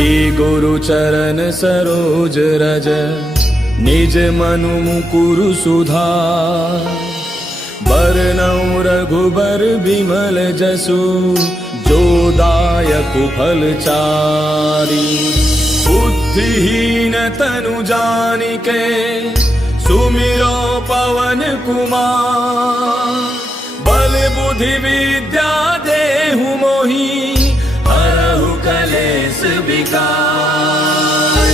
श्री गुरु चरण सरोज रज निज मनु मुकुरु सुधार। बरनउँ रघुबर बिमल जसु जो दायक फल चारि। बुद्धिहीन तनु जानिके सुमिरो पवन कुमार। बल बुद्धि विद्या देहु मोहि हरहु कलेश विकार।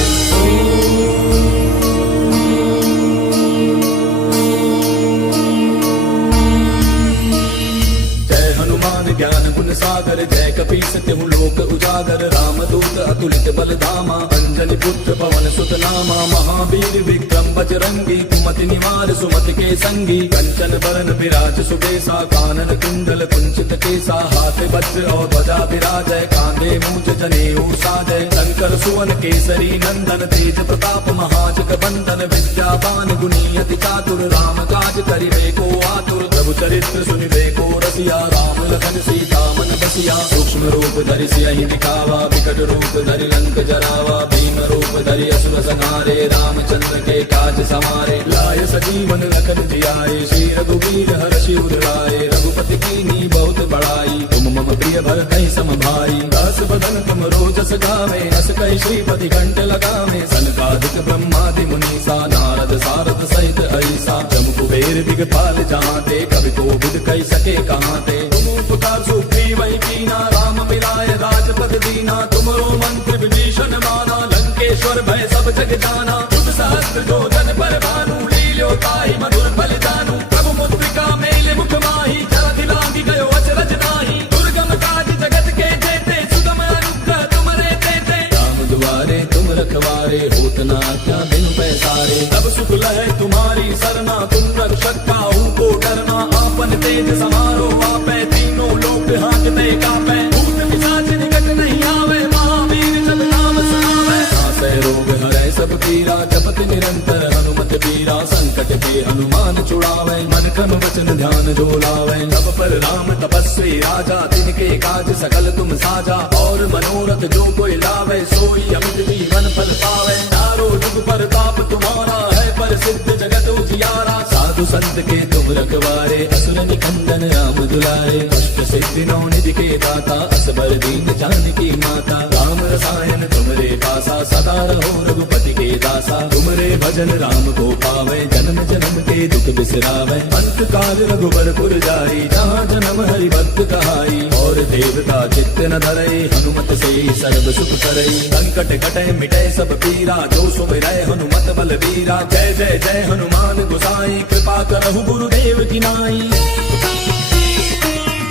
जय हनुमान ज्ञान गुण सागर जय कपीस तिहु लोक उजागर। रामदूत अतुलित बल धामा अंजनी पुत्र पवन सुत नामा। महावीर विक्रम बजरंगी कुमति निवार सुमति के संगी। कंचन बरन विराज सुबेसा कानन कुंडल कुंचित केसा। हाथ वज्र और ध्वजा विराजय कांधे मूंज जनेऊ साजय। शंकर सुवन केसरी नंदन तेज प्रताप महाजग बंदन। विद्यावान गुणी अति चातुर राम काज करिबे को आतुर। प्रभु चरित्र सुनिबे को रसिया राम लखन सीता मन बसिया। सूक्ष्म रूप धरि सियहि दिखावा विकट रूप धरि लंक जरावा। भीम रूप धरि असुर संहारे रामचंद्र के काज समारे। लाय सजीवन लखन जियाए श्री रघुवीर हर्षि उर लाए। रघुपति कीन्ही बहुत बड़ाई तुम मम प्रिय भरतहि सम भाई। दास बदन तुम रोजस गावे अस कहि श्रीपति कंठ लगावे। सनकादिक ब्रह्मादि मुनीसा नारद सारद सहित ऐसा। जम कुबेर दिगपाल जहांते कवि कोविद कहि सके कहांते। तुम उपकार सुग्रीव वही कीना राम मिलाए राजपद दीना। तुमरो मंत्र विभीषण माना लंकेश्वर भय सब जग जाना। युग सहस्त्र जो जन पर भानु लील्यो ताहि मधुर फल जानू। प्रभु मुद्रिका मेले मुख माहि जलधि लांघि गयो अचरज नाहि। दुर्गम काज जगत के जेते सुगम अनुग्रह तुमरे तेते। राम दुआरे तुम रखवारे होत न आज्ञा बिनु पैसारे। तब सुख लहै तुम्हारी सरना तुम रक्षक काहू को डरना। आपन तेज समारो आपै तीनों लोक हांकते कापै। भूत पिशाच निकट नहीं आवे महावीर जब नाम सुनावे। नासै रोग हरै सब पीरा जपत निरंतर हनुमत बीरा। संकट के हनुमान छुड़ावे मन क्रम वचन ध्यान जो लावे। सब पर राम तपस्वी राजा तिनके काज सकल तुम साजा। और मनोरथ जो कोई लावे सोई अमित जीवन फल पावे। चारों जुग परताप तुम्हारा है प्रसिद्ध जगत उजियारा। साधु संत के तुम रखवारे असुर निकंदन राम दुलारे। कष्ट सिद्धि नौ निधि के दाता असबर दीन जानकी माता। राम रसायन तुमरे पासा सदा रहो रघुपति के दासा। तुमरे भजन राम को पावे जन्म जन्म के दुख बिसरावे। अंत काल रघुबर पुर जाई जहाँ जन्म हरि भक्त कहाई। और देवता चित्त न धरई हनुमत से सर्व सुख करई। संकट कटै मिटै सब पीरा जो सुमिरै हनुमत बल बीरा। जय जय जय हनुमान गोसाई कृपा करहु गुरुदेव की नाई।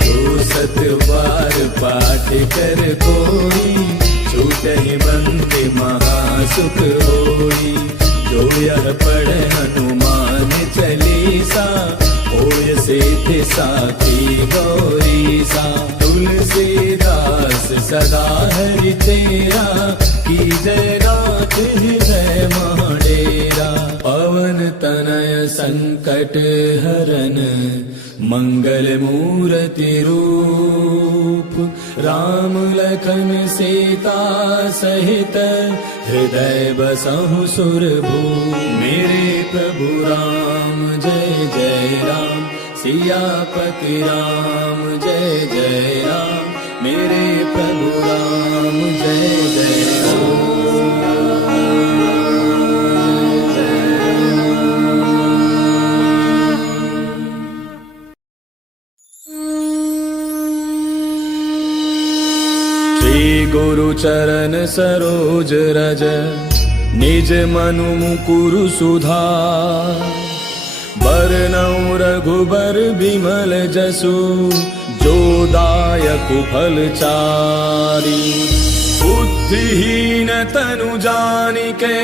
जो सत बार पाठ कर कोई छूटहि बंदे महासुख होई। जो यह पढ़े हनुमान चालीसा होय सिद्धि साखी गौरीसा। तुलसीदास सदा हरि तेरा की जय नाथ हृदय महडेरा। पवन तनय संकट हरन मंगल मूर्ति रूप। राम लखन सीता सहित हृदय बसहु सुरभूप। मेरे प्रभु राम जय जय राम सियापति राम जय जय राम। मेरे प्रभु राम जय जय राम। श्री गुरु चरण सरोज रज निज मनु मुकुरु सुधार। बरनउँ रघुबर बिमल जसु जो दायक फल चारि। बुद्धिहीन तनु जानिके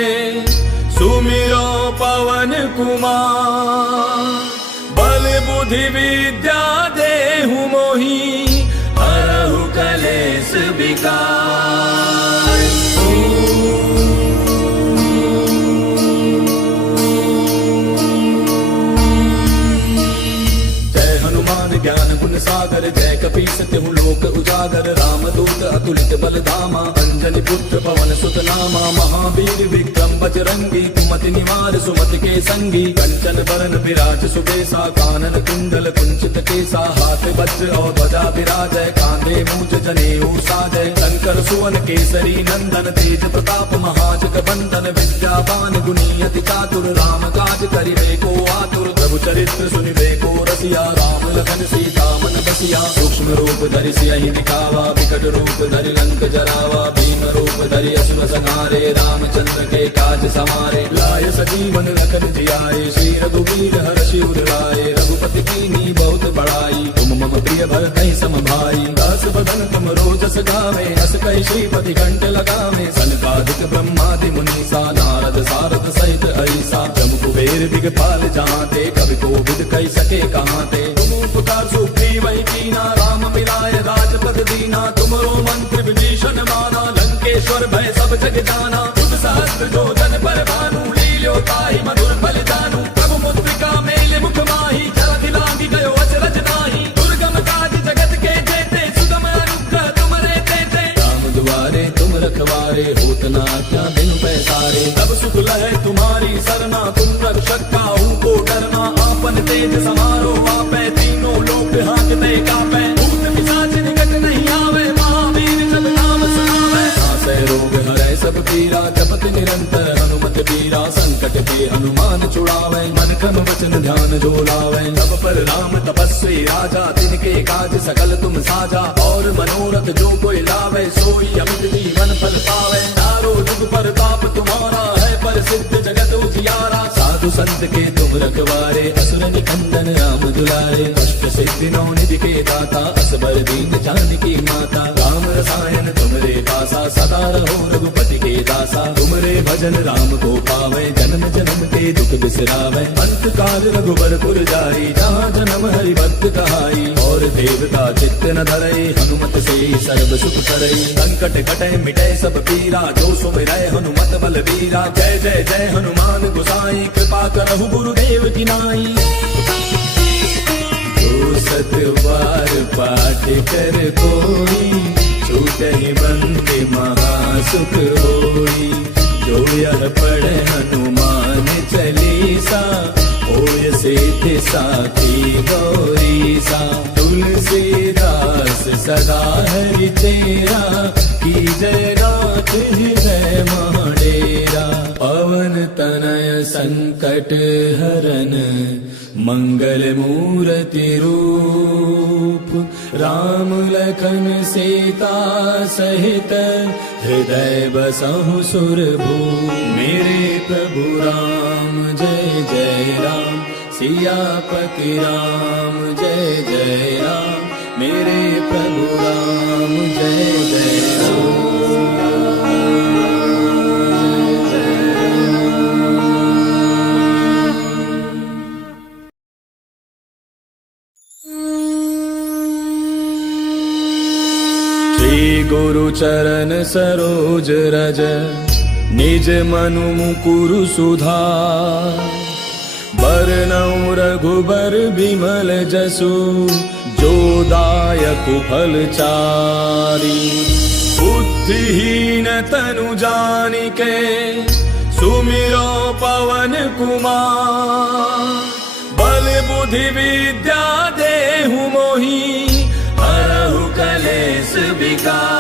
सुमिरो पवन कुमार। बल बुद्धि विद्या देहु मोहि हरहु कलेश विकार। ज्ञान गुण सागर सागर जय कपीस तिहु लोक उजागर रामदूत अतुलित बल धामा अंजनी पुत्र पवन सुत नामा महावीर विक्रम बजरंगी कुमति निवार सुमति के संगी कंचन बरन विराज सुबेसा कानन कुंडल कुंचित केसा हाथ वज्र और ध्वजा विराजय कांधे मूज जनेऊ साजय शंकर सुवन केसरी नंदन तेज प्रताप महाजग बंदन विद्यावान गुणी अति चातुर राम काज करिबे को आतुर प्रभु चरित्र सुनिबे को रसिया राम लखन सीता मन बसिया सूक्ष्म रूप धरि सियहि दिखावा विकट रूप धरि लंक जरावा भीम रूप धरि असुर संहारे रामचंद्र के काज समारे लाय सजीवन लखन जियाए श्री रघुवीर हर्षि उर लाए रघुपति कीन्ही बहुत बड़ाई तुम मम प्रिय भरतहि सम भाई दास बदन तुम रोजस गावे हस कहि श्रीपति कंठ लगावे सनकादिक ब्रह्मादि मुनीसा नारद सारद सहित ऐसा जम कुबेर दिगपाल जहाँते कवि कोविद कहि सके कहाँते तुम उपकार सुग्रीव वही कीना राम मिलाए राजपद दीना तुमरो मंत्र विभीषण माना लंकेश्वर भय सब जग जाना तुम सहस्त्र जो जन पर भानु लील्यो ताहि मधुर फल जानू प्रभु मुद्रिका मेले मुख माही जल दिलांगी गयो अचरज नाही दुर्गम काज जगत के जेते सुगम अनुग्रह तुमरे तेते राम दुआरे तुम रखवारे होत न आज्ञा बिनु पैसारे तब सुख लहै तुम्हारी सरना तुम रक्षक काहू को डरना आपन तेज समारो आपै तीनों लोक हांकते कापै भूत पिशाच निकट नहीं आवे महावीर जब नाम सुनावे नासै रोग हरै सब पीरा जपत निरंतर हनुमत बीरा संकट के हनुमान छुड़ावे मन क्रम वचन ध्यान जो लावे सब पर राम तपस्वी राजा तिनके काज सकल तुम साजा और मनोरथ जो कोई लावे सोई अमित जीवन फल पावे चारों जुग पर ताप तुम्हारा है पर सिद्ध जगत उजियारा साधु संत के तुम रखवारे असुर निकंदन राम दुलारे अष्ट सिद्धि नौ निधि के दाता असबर दीन जानकी माता राम रसायन तुमरे पासा सदा रहो रघुपति के दासा तुमरे भजन राम को पावे जन्म जन्म के दुख बिसरावे अंत काल रघुबर पुर जाई जहाँ जन्म हरि भक्त कहाई और देवता चित्त न धरई हनुमत से सर्व सुख करई संकट कटै मिटै सब पीरा जो सुमिरै हनुमत बल बीरा जय जय जय हनुमान गोसाई कृपा करहु गुरुदेव की नाई जो सत बार पाठ कर कोई छूटहि बंदे महासुख होई जो यह पढ़े हनुमान चालीसा होय सिद्धि साखी गौरीसा तुलसीदास सदा हरि तेरा की जय नाथ हृदय महाडेरा पवन तनय संकट हरन मंगल मूर्ति रूप राम लखन सीता सहित हृदय बसहु सुरभूप मेरे प्रभु राम जय जय राम सियापति राम जय जय राम मेरे प्रभु राम जय जय राम गुरु चरण सरोज रज निज मनु मुकुरु सुधार बरनउँ रघुबर बिमल जसु जो दायक फल चारि बुद्धिहीन तनु जानिके सुमिरो पवन कुमार बल बुद्धि विद्या देहु मोहि हरहु कलेश विकार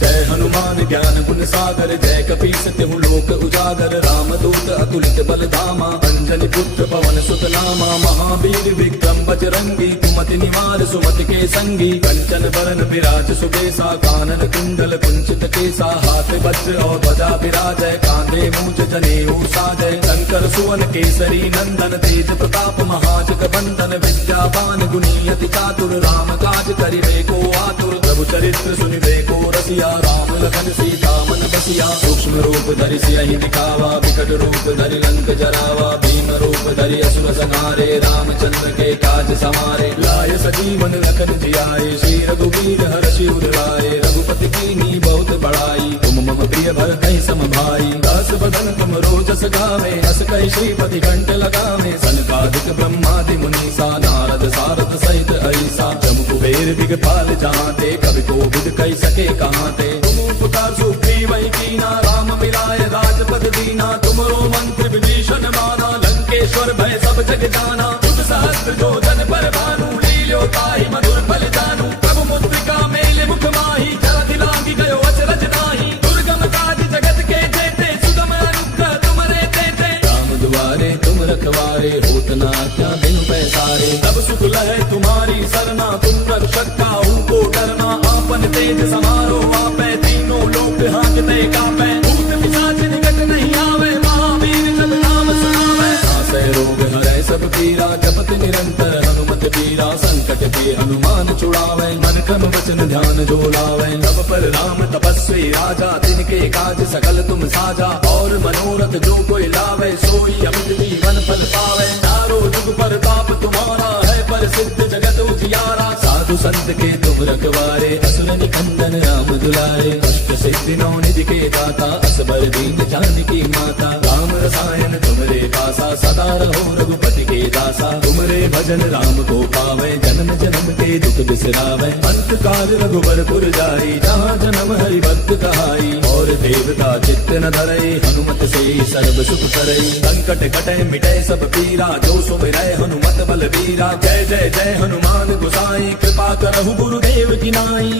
जय हनुमान ज्ञान गुण सागर जय कपीस तिहु लोक उजागर रामदूत अतुलित बल धामा अंजनी पुत्र पवन सुत नामा महावीर विक्रम बजरंगी कुमति निवार सुमति के संगी कंचन बरन विराज सुबेसा कानन कुंडल कुंचित केसा हाथ वज्र और ध्वजा विराजय कांधे मूज जनेऊ साजय शंकर सुवन केसरी नंदन तेज प्रताप महाजग बंदन विद्यावान गुणी अति चातुर राम काज करिबे को आतुर प्रभु चरित्र सुनिबे को रसिया राम लखन सीता मन बसिया सूक्ष्म रूप धरि सियहि दिखावा विकट रूप धरि लंक जरावा भीम रूप धरि असुर संहारे रामचंद्र के काज समारे लाय सजीवन लखन जियाए श्री रघुवीर हर्षि उर लाए रघुपति कीन्ही बहुत बड़ाई तुम मम प्रिय प्रिय भरतहि सम भाई। दास बदन तुम रोजस गावे, अस कहि श्रीपति कंठ लगावे। सनकादिक ब्रह्मादि मुनीसा, नारद सारद सहित ऐसा। जम कुबेर दिगपाल जहाँते, कवि कोविद कहि सके कहाँते। तुम उपकार सुग्रीव कीना, राम मिलाय राजपद दीना। तुमरो मंत्र विभीषण माना, लंकेश्वर भय सब जग जाना। तुम सहस्त्र जो जन पर भानु, लील्यो ताहि मधुर फल जानू। प्रभु मुद्रिका मेल मुख माही, जरा दिलांगी गयो अचरज नाही। दुर्गम काज जगत के जेते, सुगम अनुग्रह तुमरे तेते। राम दुआरे तुम रखवारे, होत न आज्ञा बिनु पैसारे। तब सुख लहै तुम्हारी सरना, तुम रक्षक काहू को डरना। आपन तेज समारो आपै, तीनों लोक हांकते कापै। भूत पिशाच निकट नहीं आवे, महावीर जब नाम सुनावे। नासै रोग हरै सब पीरा, जपत निरंतर हनुमत बीरा। संकट के हनुमान छुड़ावे, मन क्रम वचन ध्यान जो लावे। तब पर राम तपस्वी राजा, तिनके काज सकल तुम साजा। और मनोरथ जो कोई लावे, सोई अमित जीवन फल पावे। चारों जुग पर ताप तुम्हारा है, प्रसिद्ध जगत उजियारा। साधु संत के तुम रखवारे, असुर निकंदन राम दुलारे। अष्ट सिद्धि नौ निधि के दाता, असबर दीन जानकी माता। राम रसायन तुमरे पासा, सदा रहो रघुपति के दासा। तुमरे भजन राम को पावे, जन्म जन्म के दुख बिसरावे। अंत काल रघुबर पुर जाई, जहाँ जन्म हरि भक्त कहाई। और देवता चित्त न धरई, हनुमत से सर्व सुख करई। संकट कटै मिटै सब पीरा, जो सुमिरै हनुमत बल बीरा। जय जय जय हनुमान गोसाई, कृपा करहु गुरुदेव की नाई।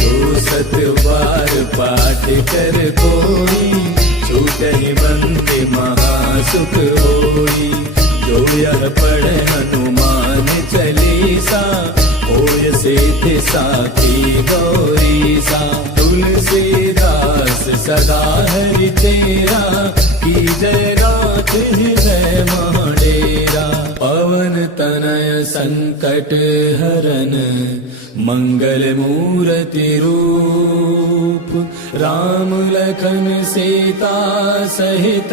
जो सत बार पाठ कर कोई, छूटहि बंदे महासुख होई। जो यह पढ़े हनुमान चालीसा, होय सिद्धि साखी गौरीसा। तुलसीदास सदा हरि तेरा, की जय नाथ हृदय महडेरा। पवन तनय संकट हरन, मंगल मूर्ति रूप। राम लखन सीता सहित,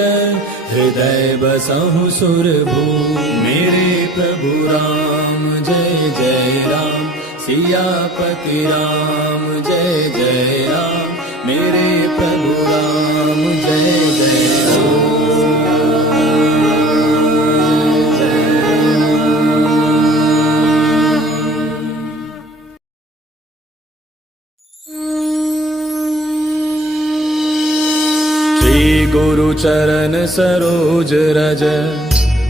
हृदय बसहु सुरभूप। मेरे प्रभु राम जय जय राम, सियापति राम जय जय राम। मेरे प्रभु राम जय जय राम। गुरु चरण सरोज रज,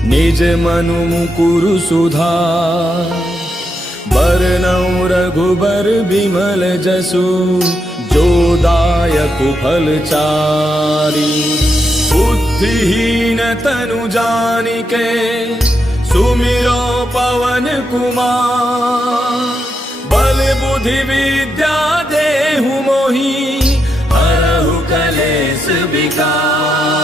निज मनु मुकुरु सुधार। बरनउँ रघुबर बिमल जसु, जो दायक फल चारि। बुद्धिहीन तनु जानिके, सुमिरो पवन कुमार। बल बुद्धि विद्या देहु मोहि, हरहु कलेश विकार।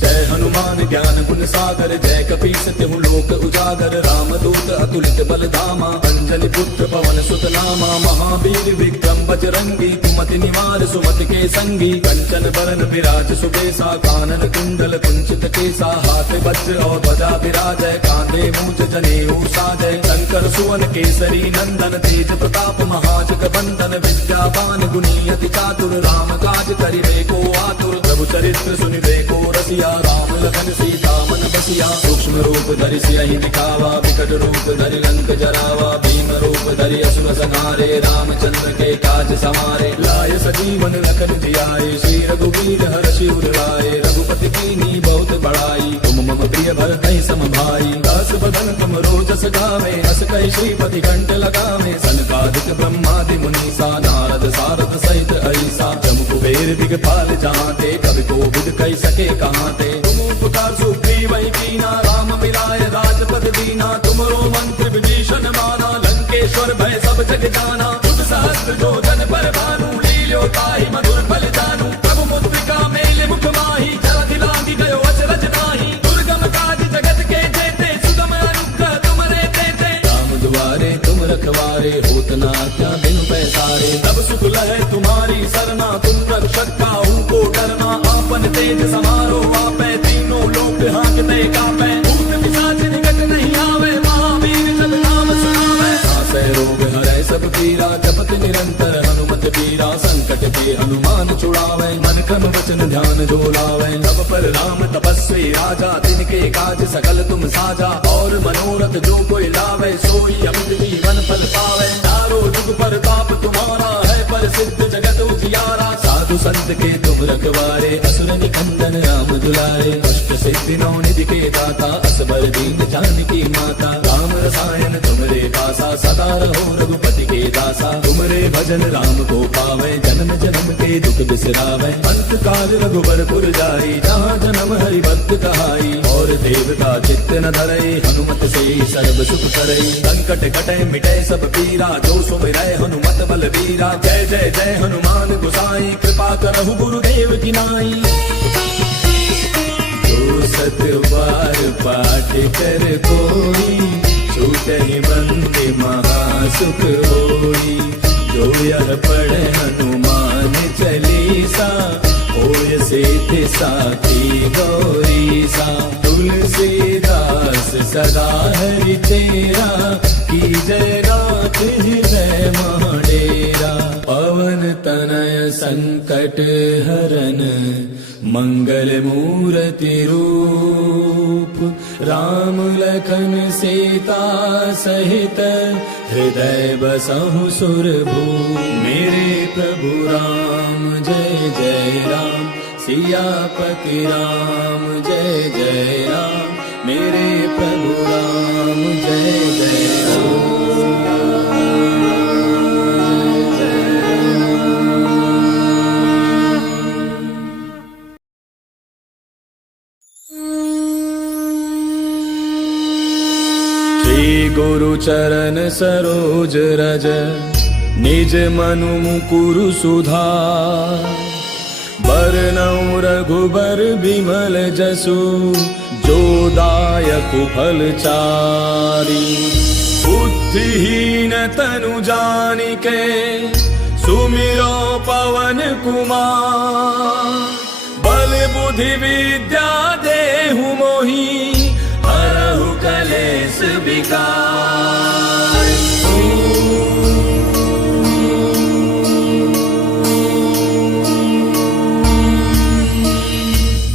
जय हनुमान ज्ञान गुण सागर, जय कपीस तिहु लोक उजागर। रामदूत अतुलित बल धामा, अंजनी पुत्र पवन सुत नामा। महावीर विक्रम बजरंगी, कुमति निवार सुमति के संगी। कंचन बरन विराज सुबेसा, कानन कुंडल कुंचित केसा। हाथ वज्र और ध्वजा विराजय, कांधे मूंज जनेऊ साजय। शंकर सुवन केसरी नंदन, तेज प्रताप महाजग बंदन। विद्यावान गुणी अति चातुर, राम काज करिबे को आतुर। प्रभु चरित्र सुनिबे को रसिया, राम लखन सीता मन बसिया। सूक्ष्म रूप धरि सियहि दिखावा, विकट रूप धरि लंक जरावा। भीम रूप धरि असुर संहारे, रामचंद्र के काज समारे। लाय सजीवन लखन जियाए, श्री रघुवीर हर्षि उर लाए। रघुपति कीन्ही बहुत बड़ाई, तुम मम प्रिय भरतहि सम भाई। दास बदन तुम रोजस गावे, अस कहि श्रीपति कंठ लगावे। सनकादिक ब्रह्मादि मुनीसा, नारद सारद सहित ऐसा। जम कुबेर दिगपाल जहाँते, कवि कोविद कहि सके कहाँते। तुम उपकार सुग्रीव कीना, राम मिलाय राजपद दीना। तुमरो मंत्र विभीषण माना, लंकेश्वर भय सब जग जाना। तुम सहस्त्र जो जन पर भानु, लील्यो ताहि मधुर फल जानू। प्रभु मुद्रिका मेल मुख माही, जरा दिलांगी गयो अचरज नाही। दुर्गम काज जगत के जेते, सुगम अनुग्रह तुमरे तेते। राम दुआरे तुम रखवारे, होत न आज्ञा बिनु पैसारे। तब सुख लहै तुम्हारी सरना, तुम रक्षक काहू को डरना। आपन तेज समारो आपै, तीनों लोक हांकते कापै। भूत पिशाच सब पीरा जपत निरंतर हनुमत पीरा संकट पे हनुमान छुड़ावे मन क्रम वचन ध्यान जो लावे तब पर राम तपस्वी राजा तिनके काज सकल तुम साजा और मनोरथ जो कोई लावे सोई अमित जीवन फल पावे चारों जुग पर ताप तुम्हारा है पर सिद्ध जगत उजियारा साधु संत के तुम रखवारे असुर निकंदन राम दुलारे अष्ट सिद्धि नौ निधि के दाता असबर दीन जानकी माता राम रसायन तुमरे पासा सदा रहो रघुपति के दासा तुमरे भजन राम को पावे जन्म जन्म के दुख बिसरावे अंत काल रघुबरपुर जाई जहाँ जन्म हरि भक्त कहाई और देवता चित्त न धरई हनुमत से सर्व सुख करई संकट कटे मिटे सब पीरा जो सुमिरै हनुमत बल वीरा जय जय जय हनुमान गोसाई कृपा करहु गुरुदेव की नाई जो सत बार पाठ कर कोई छूटे बंदे महासुख होई जो यह पढ़े हनुमान चालीसा होय सिद्धि साखी गौरी सा तुलसीदास सदा हरि तेरा की जय नाथ हृदय महाडेरा पवन तनय संकट हरन मंगल मूर्ति रूप राम लखन सीता सहित हृदय बसहु सुरभूप मेरे प्रभु राम जय जय राम सियापति राम जय जय राम मेरे प्रभु राम जय जय राम गुरु चरण सरोज रज निज मनु मुकुरु सुधार बरनउँ रघुबर बिमल जसु जो दायक फल चारि बुद्धिहीन तनु जानिके सुमिरो पवन कुमार बल बुद्धि विद्या देहु मोहि हरहु कलेश विकार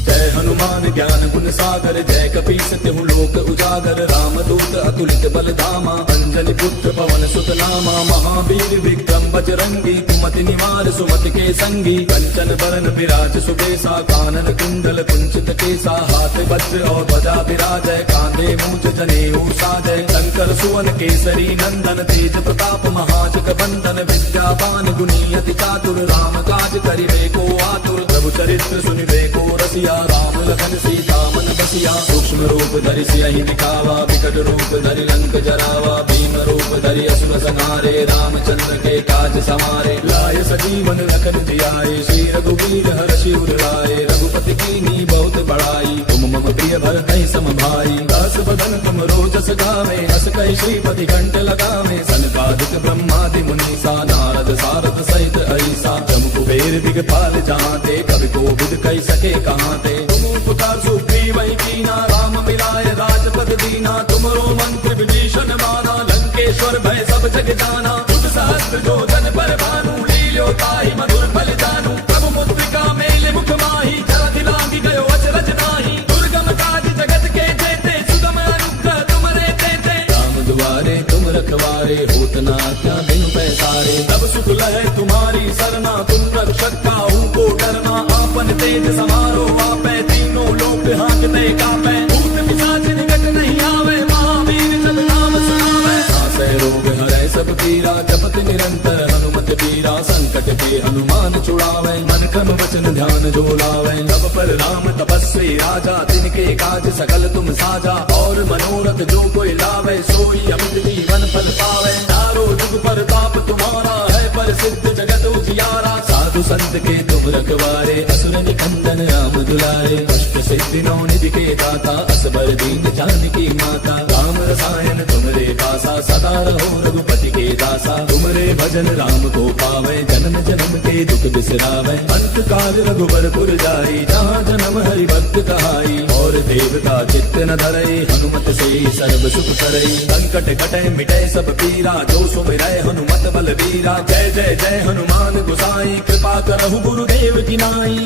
जय हनुमान ज्ञान गुण सागर जय कपीस तिहु लोक उजागर राम दूत अतुलित बल धामा अंजनी पुत्र पवन सुत नामा महावीर विक्रम बजरंगी कुमति निवार सुमति के संगी कंचन बरन विराज सुबेसा कानन कुंडल कुंचित केसा हाथ वज्र और ध्वजा विराजय कांधे मूंज जनेऊ साजय शंकर सुवन केसरी नंदन तेज प्रताप महाजग बंदन विद्यावान गुणी अति चातुर राम काज करिबे को आतुर प्रभु चरित्र सुनिबे को रसिया राम लखन सीता मन बसिया सूक्ष्म रूप धरि सियहि दिखावा विकट रूप धरि लंक जरावा भीम रूप धरि असुर संहारे रामचंद्र के काज समारे लाय सजीवन लखन जियाए श्री रघुवीर हर्षि उर लाए रघुपति कीन्ही बहुत बड़ाई तुम मम प्रिय भरत सम भाई दास बदन तुम रोजस गावे हस कहि श्रीपति कंठ लगावे सनकादिक ब्रह्मादि मुनीसा नारद सारद सहित ऐसा जम कुबेर दिगपाल जहाते कवि कोविद कहि सके कहाते तुम उपकार सुग्रीव कीना राम मिलाए राजपद दीना तुमरो मंत्र विभीषण माना लंकेश्वर भय सब जग जाना तुझ सहस्त्र जो जन पर भानु लील्यो ताहि मधुर फल जानू प्रभु मुद्रिका मेले मुख माही जरति लागी गयो अचरज नाही दुर्गम काज जगत के जेते सुगम अनुग्रह तुमरे तेते राम दुआरे तुम रखवारे होत न आज्ञा बिनु पैसारे तब सुख लहै तुम्हारी सरना तुम रक्षक काहू को डरना आपन तेज समारो आपै तीनों लोक हांकते कापै भूत पिशाच निकट नहीं आवे महावीर जब नाम सुनावे नासै रोग हरै सब पीरा जपत निरंतर हनुमत पीरा संकट पे हनुमान छुड़ावे मन क्रम वचन ध्यान जो लावे तब पर राम तपस्वी राजा तिनके काज सकल तुम साजा और मनोरथ जो कोई लावे सोई अमित जीवन फल पावे चारों जुग पर ताप तुम्हारा है पर सिद्ध जगत उजियारा साधु संत के तुम रखवारे असुर निकंदन राम दुलारे अष्ट सिद्धि नौ निधि के दाता असबर दीन जानकी माता राम रसायन तुमरे पासा सदा रहो रघुपति के दासा तुमरे भजन राम को पावे, जन्म जन्म के दुख बिसरावे। अंत काल रघुबरपुर जाई, जहाँ जन्म हरि भक्त कहाई। और देवता चित्त न धरई, हनुमत से सर्व सुख करई। संकट कटे मिटे सब पीरा, जो सुमिरै हनुमत बलबीरा। जय जय जय हनुमान गोसाई, कृपा करहु गुरुदेव की नाई।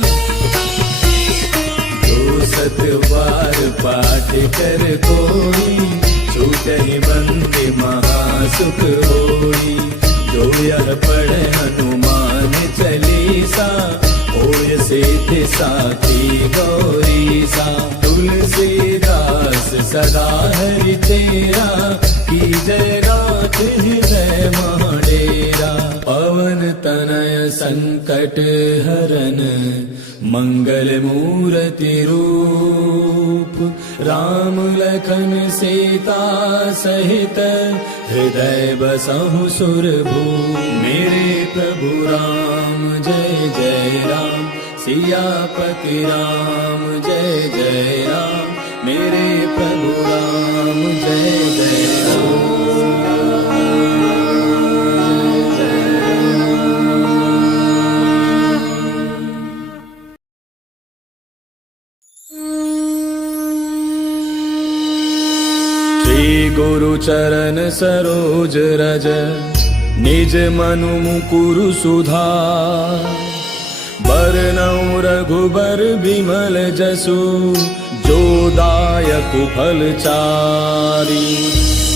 जो सत बार पाठ कर कोई, छूटहि बंदे महासुख होई। जो यह पढ़े हनुमान चालीसा, होय सिद्धि साखी गौरीसा। तुलसीदास सदा हरि तेरा, की जय नाथ हृदय महडेरा। पवन तनय संकट हरन, मंगल मूर्ति रूप। राम लखन सीता सहित, हृदय बसहु सुरभूप। मेरे प्रभु राम जय जय राम, सियापति राम जय जय राम। मेरे प्रभु राम जय जय राम। गुरु चरण सरोज रज, निज मनु मुकुरु सुधार। बरनउँ रघुबर बिमल जसु, जो दायक फल चारि।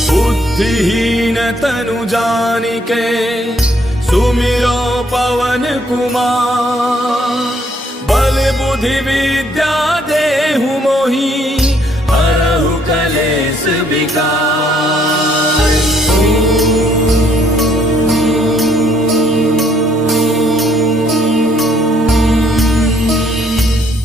बुद्धिहीन तनु जानिके, सुमिरो पवन कुमार। बल बुद्धि विद्या देहु मोहि, हरहु कलेश विकार।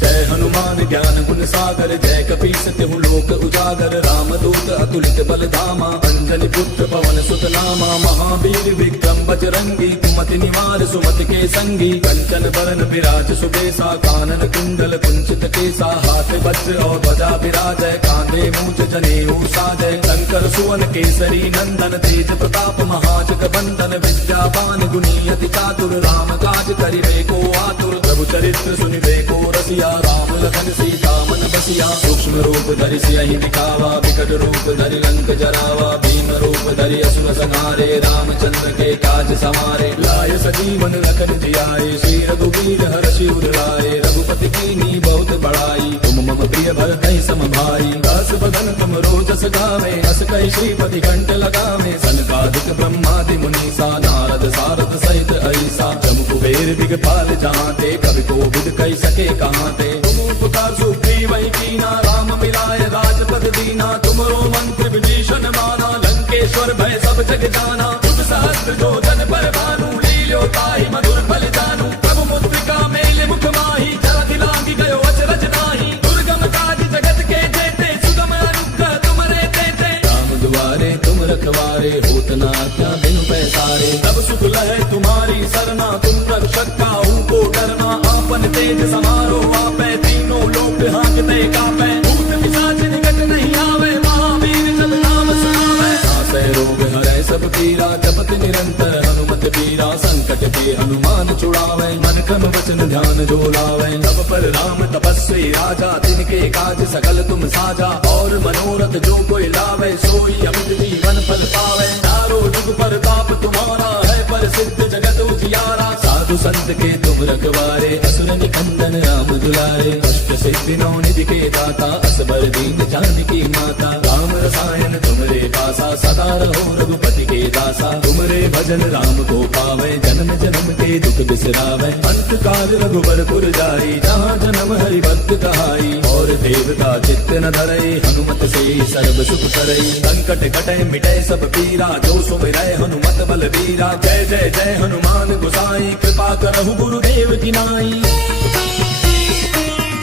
जय हनुमान ज्ञान गुण सागर, जय कपीस तिहु लोक उजागर। रामदूत अतुलित बल धामा, अंजनी पुत्र पवन सुत नामा। महावीर विक्रम बजरंगी, कुमति निवार सुमति के संगी। कंचन बरन विराज सुबेसा, कानन कुंडल कुंचित केसा। हाथ वज्र और ध्वजा विराजय, कांधे मूंज जनेऊ साजय। शंकर सुवन केसरी नंदन, तेज प्रताप महाजग बंदन। विद्यावान गुणी अति चातुर, राम काज करिबे को आतुर। प्रभु चरित्र सुनिबे को रसिया, राम लखन सीता मन बसिया। सूक्ष्म रूप धरि सियहि दिखावा, विकट रूप धरि लंक जरावा। भीम रूप धरि असुर संहारे, रामचंद्र के काज समारे। लाय सजीवन लखन जियाए, श्री रघुवीर हर्षि उर लाए। रघुपति कीन्ही बहुत बड़ाई, तुम मम प्रिय भरतहि सम भाई। दास बदन तुम रोजस गावे, अस कहि श्रीपति कंठ लगावे। सनकादिक ब्रह्मादि मुनीसा, नारद सारद सहित ऐसा। जम कुबेर दिगपाल जहाँते, कवि कोविद कहि सके कहाँते। तुम उपकार सुग्रीव कीना, राम मिलाय राजपद दीना। तुमरो मंत्र विभीषण माना, लंकेश्वर भय सब जग जाना। तुम सहस्त्र जो जन पर भानु, लील्यो ताहि मधुर फल जानू। प्रभु मुद्रिका मेलि मुख माहि, जलधि लांघि गयो अचरज नाहि। दुर्गम काज जगत के जेते, सुगम अनुग्रह तुमरे तेते। राम दुआरे तुम रखवारे, होत न आज्ञा बिनु पैसारे। तब सुख लहै तुम्हारी सरना, तुम रक्षक काहू को डरना। आपन तेज समारो आपै, तीनों लोक हांकते कापै। भूत पिशाच निकट नहीं आवे, महावीर जब नाम सुनावे। नासै रोग हरै सब पीरा, जपत निरंतर हनुमत बीरा। संकट के हनुमान छुड़ावे, मन क्रम वचन ध्यान जो लावे। तब पर राम तपस्वी राजा, तिनके काज सकल तुम साजा। और मनोरथ जो कोई लावे, सोई अमित जीवन फल पावे। चारों जुग परताप तुम्हारा है, प्रसिद्ध जगत उजियारा। साधु संत के तुम रखवारे, असुर निकंदन राम दुलारे। अष्ट सिद्धि नौ निधि के दाता, असबर दीन जानकी माता। राम रसायन तुमरे पासा, सदा रहो रघुपति के दासा। तुमरे भजन राम को पावे, जन्म जन्म के दुख बिसरावे। अंत काल रघुबरपुर जाई, जहाँ जन्म हरि भक्त कहाई। और देवता चित्त न धरई, हनुमत से सर्व सुख करई। संकट कटे मिटे सब पीरा, जो सुमिरै हनुमत बलबीरा। जय जय जय हनुमान गोसाई, कृपा करहु गुरुदेव की नाई।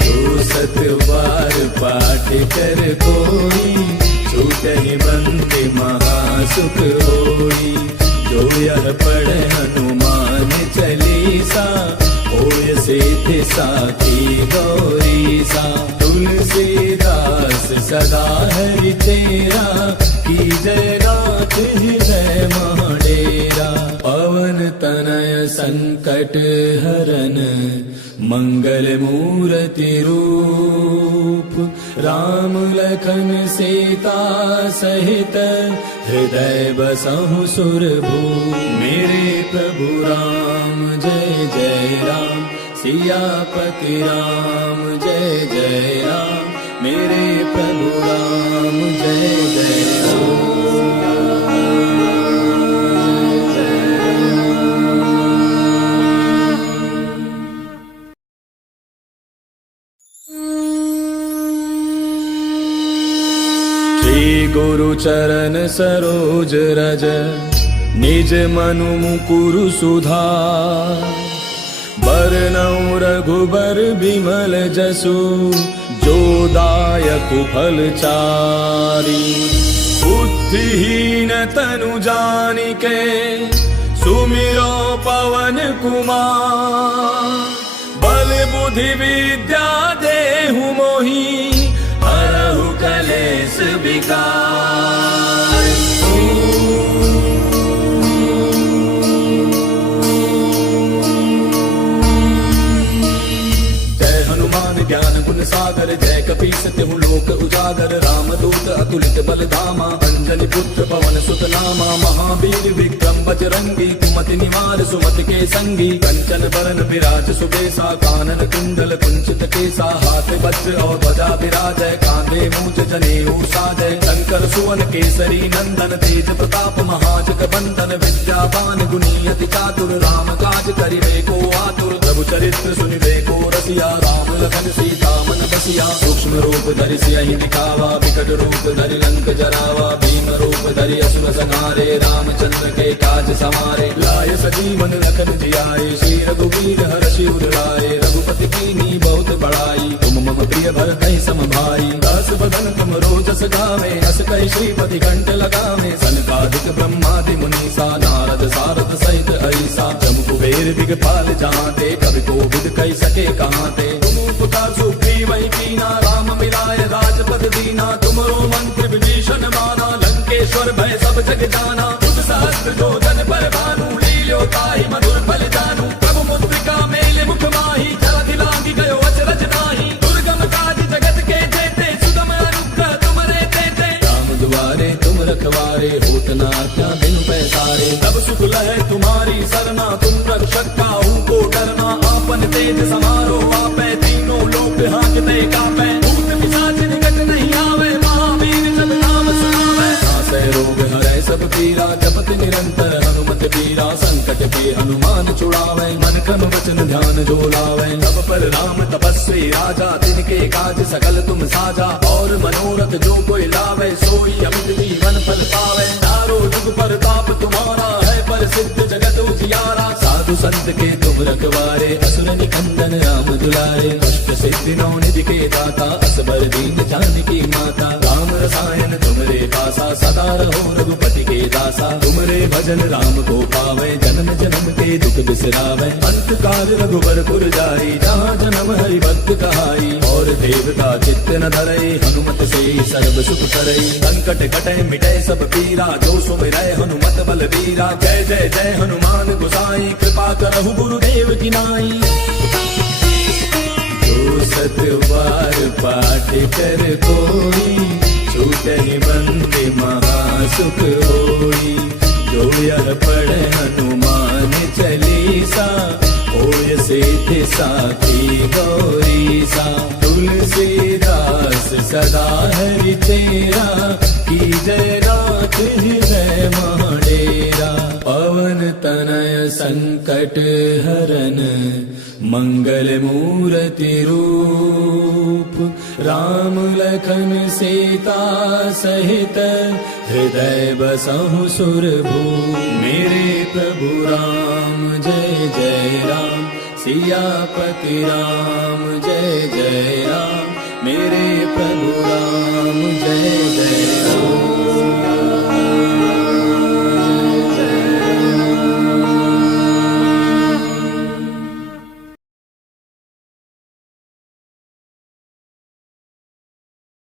जो सत बार पाठ कर कोई, छूटहि बंदे महासुख होई। जो यह पढ़े हनुमान चालीसा, होय सिद्धि साखी गौरीसा। तुलसीदास सदा हरि तेरा, की जय नाथ हृदय महडेरा। पवन संकट हरन मंगल मूर्ति रूप राम लखन सीता सहित हृदय बसहु सुरभूप। मेरे प्रभु राम जय जय राम सियापति राम जय जय राम। मेरे प्रभु राम जय जय राम। गुरु चरण सरोज रज निज मनु मुकुरु सुधार। बरनउँ रघुबर बिमल जसु जो दायक फल चारि। बुद्धिहीन तनु जानिके सुमिरो पवन कुमार। बल बुद्धि विद्या देहु मोहि हरहु कलेश विकार। जय हनुमान ज्ञान गुण सागर जय कपीस तिहु लोक उजागर। रामदूत अतुलित बल धामा अंजनी पुत्र पवन सुत नामा। महावीर विक्रम बजरंगी कुमति निवार सुमति के संगी। कंचन बरन विराज सुबेसा कानन कुंडल कुंचित केसा। हाथ वज्र और ध्वजा विराजय कांधे मूंज जनेऊ साजय। शंकर सुवन केसरी नंदन तेज प्रताप महाजग बंदन। विद्यावान गुणी अति चातुर राम काज करिबे को आतुर। प्रभु चरित्र सुनिबे को रसिया राम लखन सीता मन बसिया। सूक्ष्म रूप धरि सियहि दिखावा विकट रूप धरि लंक जरावा। भीम रूप धरि असुर संहारे रामचंद्र के काज समारे। लाय सजीवन लखन जियाए श्री रघुवीर हर्षि उर लाए। रघुपति कीन्ही बहुत बड़ाई तुम मम प्रिय भरतहि सम भाई। दास बदन तुम रोजस गावे अस कहि श्रीपति कंठ लगावे। सनकादिक ब्रह्मादि मुनीसा नारद सारद सहित ऐसा। जम कुबेर दिगपाल जहांते कवि कोविद कहि सके कहांते। तुम उपकार सुग्रीवहि कीना राम मिलाय राजपद दीना। तुमरो मंत्र विभीषण माना लंकेश्वर भय सब जग जाना। बुध सहस्त्र जो जन पर भानु लील्यो ताहि मधुर फल जानू। प्रभु मुद्रिका मेल मुख माहि जलधि लांघि गयो अचरज नाहि। दुर्गम काज जगत के जेते सुगम अनुग्रह तुमरे तेते। राम दुआरे तुम रखवारे होत न आज्ञा बिनु पैसारे। तब सुख लहै तुम्हारी सरना तुम रक्षक काहू को डरना। आपन तेज समारो आपै तीनों लोक हांकते कापै। भूत पिशाच निकट नहीं आवे महावीर जब नाम सुनावे। नासै रोग हरै सब पीरा जपत निरंतर हनुमत बीरा। संकट के हनुमान छुड़ावे मन क्रम वचन ध्यान जो लावे। तब पर राम तपस्वी राजा तिनके काज सकल तुम साजा। और मनोरथ जो कोई लावे सोई अमित जीवन फल पावे। चारों जुग परताप तुम्हारा है प्रसिद्ध जगत उजियारा। साधु संत के तुम रखवारे असुर निकंदन राम दुलारे। कष्ट सिद्धि नौ निधि के दाता असबर दीन जानकी माता। राम रसायन तुमरे पासा सदा रहो रघुपति के दासा। तुमरे भजन राम को पावे जन्म जन्म के दुख बिसरावे। अंत काल रघुबर पुर जाई जहाँ जन्म हरि भक्त कहाई। और देवता चित्त न धरई हनुमत से सर्व सुख करई। संकट कटै मिटै सब पीरा जो सुमिरै हनुमत बल बीरा। जय जय जय हनुमान गोसाई कृपा करहु गुरुदेव की नाई। जो सत बार पाठ कर कोई छूटहि बंदे महासुख होई। जो यह पढ़े हनुमान चालीसा होय सिद्धि साखी गौरीसा। तुलसीदास सदा हरि तेरा की जय राख हृदय महाडेरा। पवन तनय संकट हरन मंगल मूर्ति रूप राम लखन सीता सहित हृदय बसहु सुरभूप। मेरे प्रभु राम जय जय राम सियापति राम जय जय राम। मेरे प्रभु राम जय जय राम।